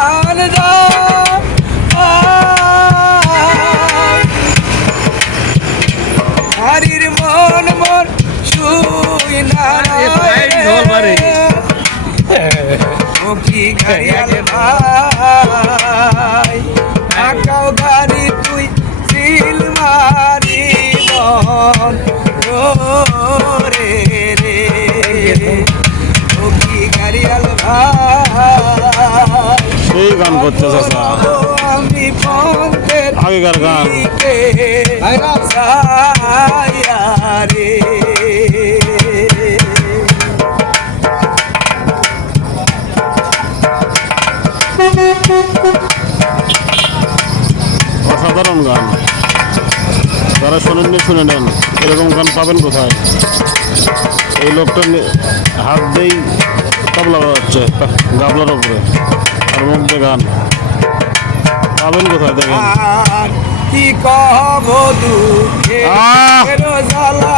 উজান হারির মন মন শুই না। আকাও গাড়ি তুই সিল মারি মন। রে রে। ও কি গাড়িয়াল ভাই? গান আমি আগেকার গান। অসাধারণ গান। যারা শোনেননি, শুনে নেন। এরকম গান পাবেন কোথায়? এই লোকটা হাত দিয়েই তবলা বাজাচ্ছে, গাবলার উপরে। দিয়ে গান পাবেন কোথায় দেখেন? কি কব দুঃখে জ্বালা।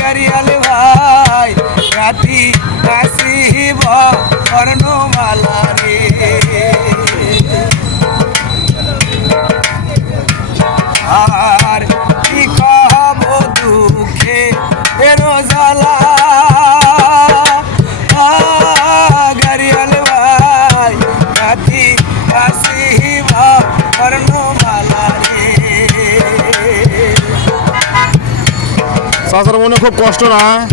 গাড়িয়াল ভাই রাতি চাচার মনে খুব কষ্ট না?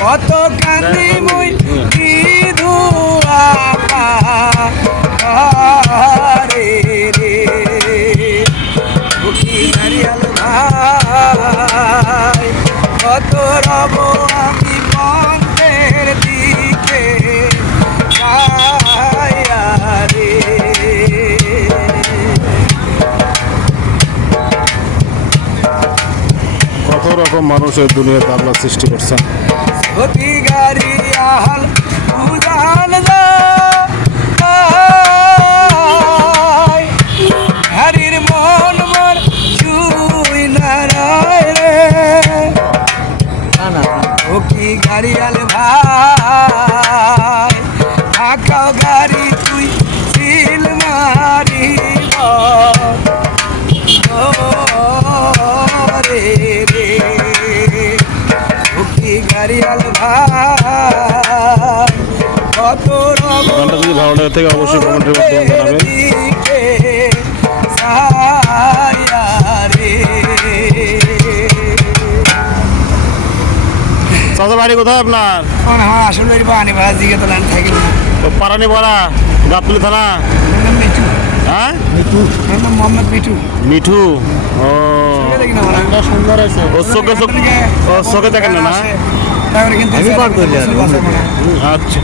কত কান্দি মুই কি ধুয়া রে। রে অতি গাড়িয়াল ভাই। কত রব মানুষের দুনিয়াতে আল্লাহ সৃষ্টি করছেন। গানটা যদি ভালো লাগে থেকে অবশ্যই কমেন্টের মাধ্যমে জানাবেন। চাচা বাড়ি কোথায় আপনার? আমার আসল বাড়ি বানি ভাড়া দিকে তো লাইন থাকি পারানি পাড়া গাবতলি থানা? মিঠু। হ্যাঁ? নাম মোহাম্মদ মিঠু। মিঠু? ও সুন্দর আছে চোখে চোখ দেখেন না আচ্ছা।